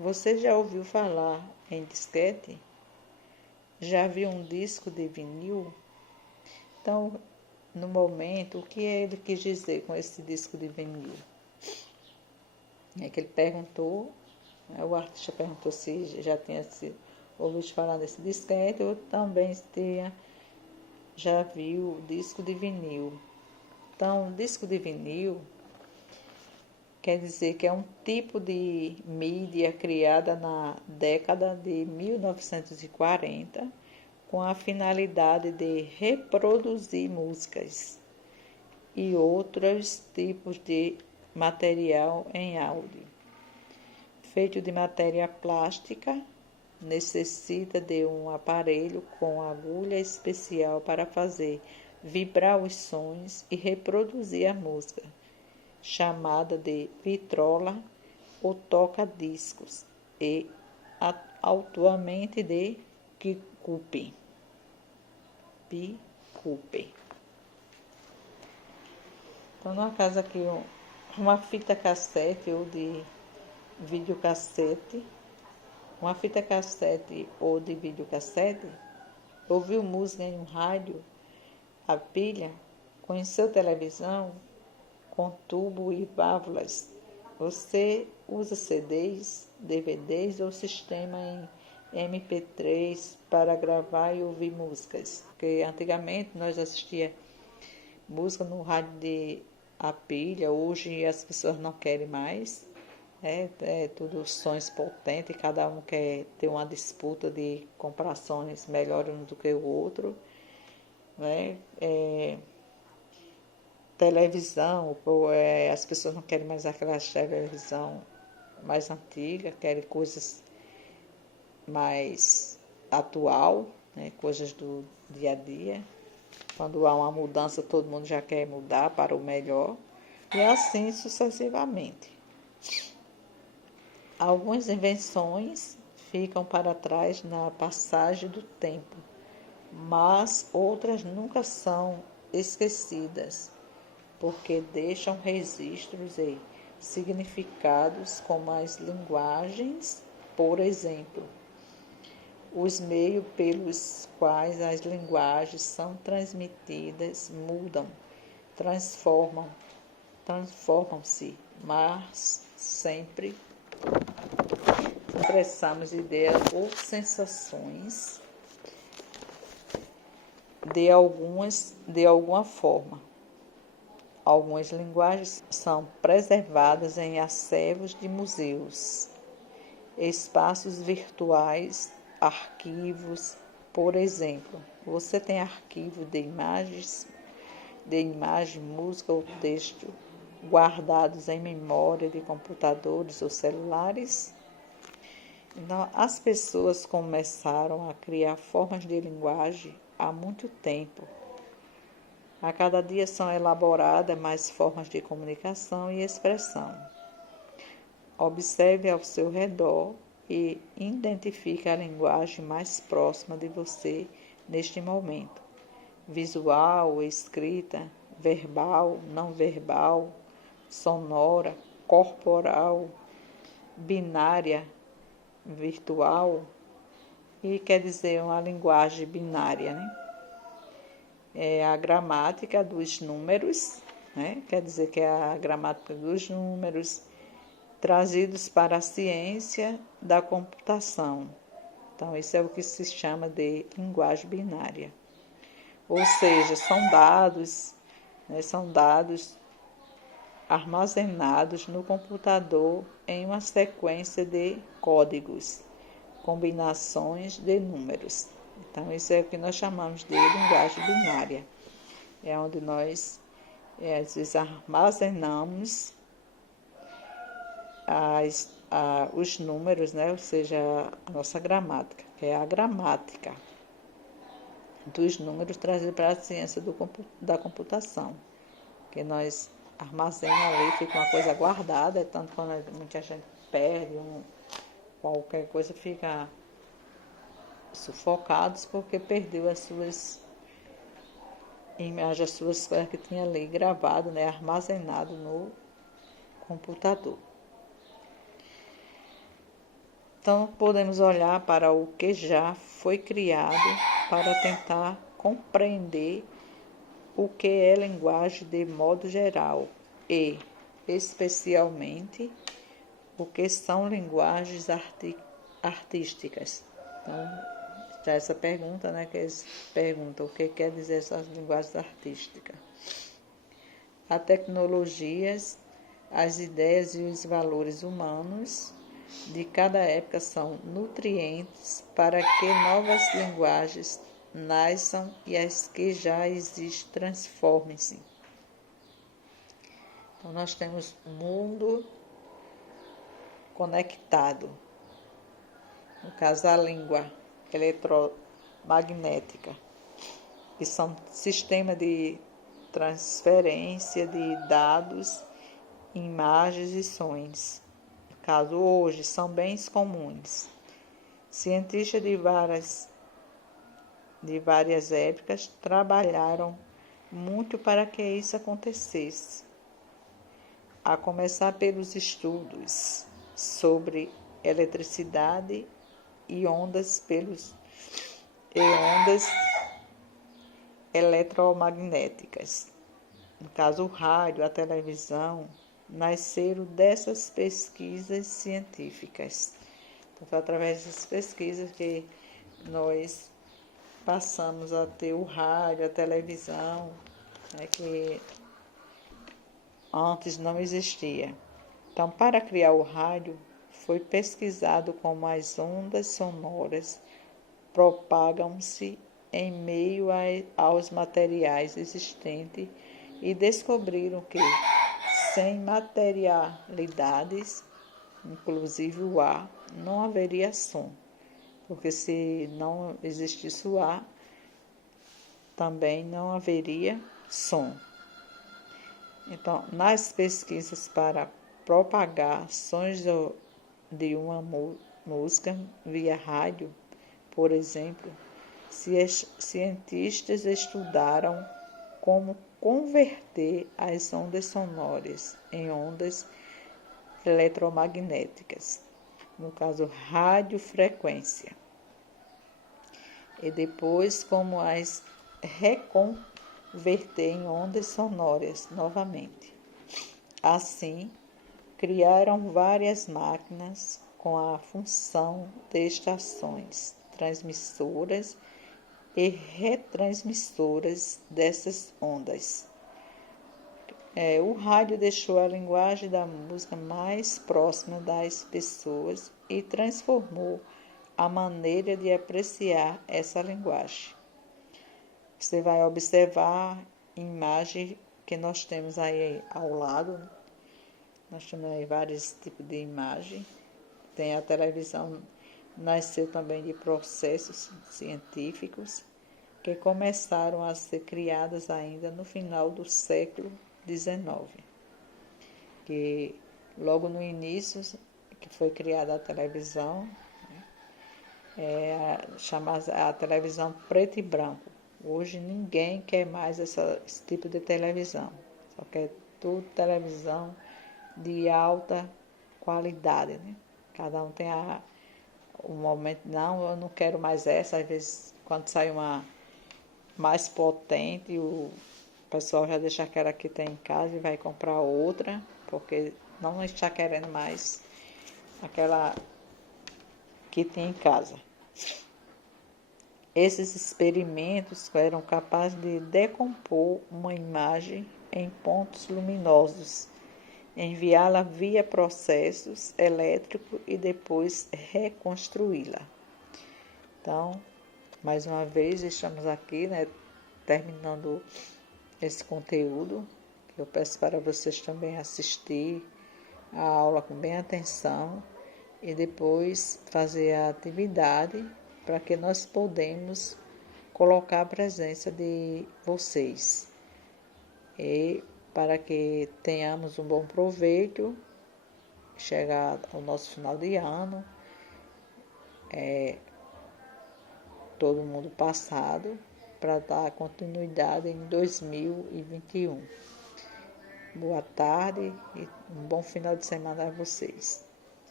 Você já ouviu falar em disquete? Já viu um disco de vinil? Então, no momento, o que ele quis dizer com esse disco de vinil? É que ele perguntou, o artista perguntou se já tinha ouvido falar desse disquete ou também já viu o disco de vinil. Então, o disco de vinil quer dizer que é um tipo de mídia criada na década de 1940 com a finalidade de reproduzir músicas e outros tipos de material em áudio. Feito de matéria plástica, necessita de um aparelho com agulha especial para fazer vibrar os sons e reproduzir a música, chamada de vitrola ou toca-discos, e atualmente de Picupe. Então, numa casa aqui, uma fita cassete ou de videocassete, uma fita cassete ou de videocassete, ouviu música em um rádio, a pilha, conheceu televisão, com tubo e válvulas. Você usa CDs, DVDs ou sistema em MP3 para gravar e ouvir músicas. Porque antigamente nós assistíamos música no rádio de a pilha, hoje as pessoas não querem mais. É tudo sons potentes, cada um quer ter uma disputa de comprar sons melhores um do que o outro. Né? Televisão, as pessoas não querem mais aquela televisão mais antiga, querem coisas mais atual, né? Coisas do dia a dia. Quando há uma mudança, todo mundo já quer mudar para o melhor, e assim sucessivamente. Algumas invenções ficam para trás na passagem do tempo, mas outras nunca são esquecidas, porque deixam registros e significados como as linguagens, por exemplo. Os meios pelos quais as linguagens são transmitidas mudam, transformam-se, mas sempre expressamos ideias ou sensações de alguma forma. Algumas linguagens são preservadas em acervos de museus, espaços virtuais, arquivos. Por exemplo, você tem arquivo de imagem, música ou texto guardados em memória de computadores ou celulares? Então, as pessoas começaram a criar formas de linguagem há muito tempo. A cada dia são elaboradas mais formas de comunicação e expressão. Observe ao seu redor e identifique a linguagem mais próxima de você neste momento. Visual, escrita, verbal, não verbal, sonora, corporal, binária, virtual, e quer dizer uma linguagem binária, né? É a gramática dos números, né? Quer dizer que é a gramática dos números trazidos para a ciência da computação. Então, isso é o que se chama de linguagem binária. Ou seja, são dados armazenados no computador em uma sequência de códigos, combinações de números. Então, isso é o que nós chamamos de linguagem binária. É onde nós, às vezes, armazenamos os números, né? Ou seja, a nossa gramática, que é a gramática dos números trazida para a ciência da computação, que nós armazenamos ali, fica uma coisa guardada, tanto quando muita gente perde, qualquer coisa fica sufocados porque perdeu as suas imagens, as suas coisas que tinha ali gravado, né, armazenado no computador. Então, podemos olhar para o que já foi criado para tentar compreender o que é linguagem de modo geral e, especialmente, o que são linguagens artísticas. Então, já essa pergunta, né, que eles perguntam o que quer dizer essas linguagens artísticas. As tecnologias, as ideias e os valores humanos de cada época são nutrientes para que novas linguagens nasçam e as que já existem transformem-se. Então, nós temos um mundo conectado, no caso a língua eletromagnética, que são sistemas de transferência de dados, imagens e sons. No caso, hoje, são bens comuns. Cientistas de várias épocas trabalharam muito para que isso acontecesse, a começar pelos estudos sobre eletricidade e ondas eletromagnéticas. No caso, o rádio, a televisão, nasceram dessas pesquisas científicas. Então, foi através dessas pesquisas que nós passamos a ter o rádio, a televisão, né, que antes não existia. Então, para criar o rádio, foi pesquisado como as ondas sonoras propagam-se em meio aos materiais existentes e descobriram que, sem materialidades, inclusive o ar, não haveria som, porque se não existisse o ar, também não haveria som. Então, nas pesquisas para propagar sons de uma música via rádio, por exemplo, cientistas estudaram como converter as ondas sonoras em ondas eletromagnéticas, no caso radiofrequência, e depois como as reconverter em ondas sonoras novamente. Assim, criaram várias máquinas com a função de estações transmissoras e retransmissoras dessas ondas. O rádio deixou a linguagem da música mais próxima das pessoas e transformou a maneira de apreciar essa linguagem. Você vai observar a imagem que nós temos aí ao lado, né? Nós temos aí vários tipos de imagem. Tem a televisão, nasceu também de processos científicos que começaram a ser criados ainda no final do século XIX. Que logo no início que foi criada a televisão, chamada a televisão preto e branco. Hoje ninguém quer mais esse tipo de televisão, só quer tudo televisão de alta qualidade, né? Cada um tem um momento, não, eu não quero mais essa. Às vezes, quando sai uma mais potente, o pessoal já deixa aquela que tem em casa e vai comprar outra, porque não está querendo mais aquela que tem em casa. Esses experimentos eram capazes de decompor uma imagem em pontos luminosos, enviá-la via processos elétricos e depois reconstruí-la. Então, mais uma vez, estamos aqui, né, terminando esse conteúdo. Eu peço para vocês também assistir a aula com bem atenção e depois fazer a atividade para que nós podemos colocar a presença de vocês e para que tenhamos um bom proveito, chegar ao nosso final de ano, todo mundo passado, para dar continuidade em 2021. Boa tarde e um bom final de semana a vocês.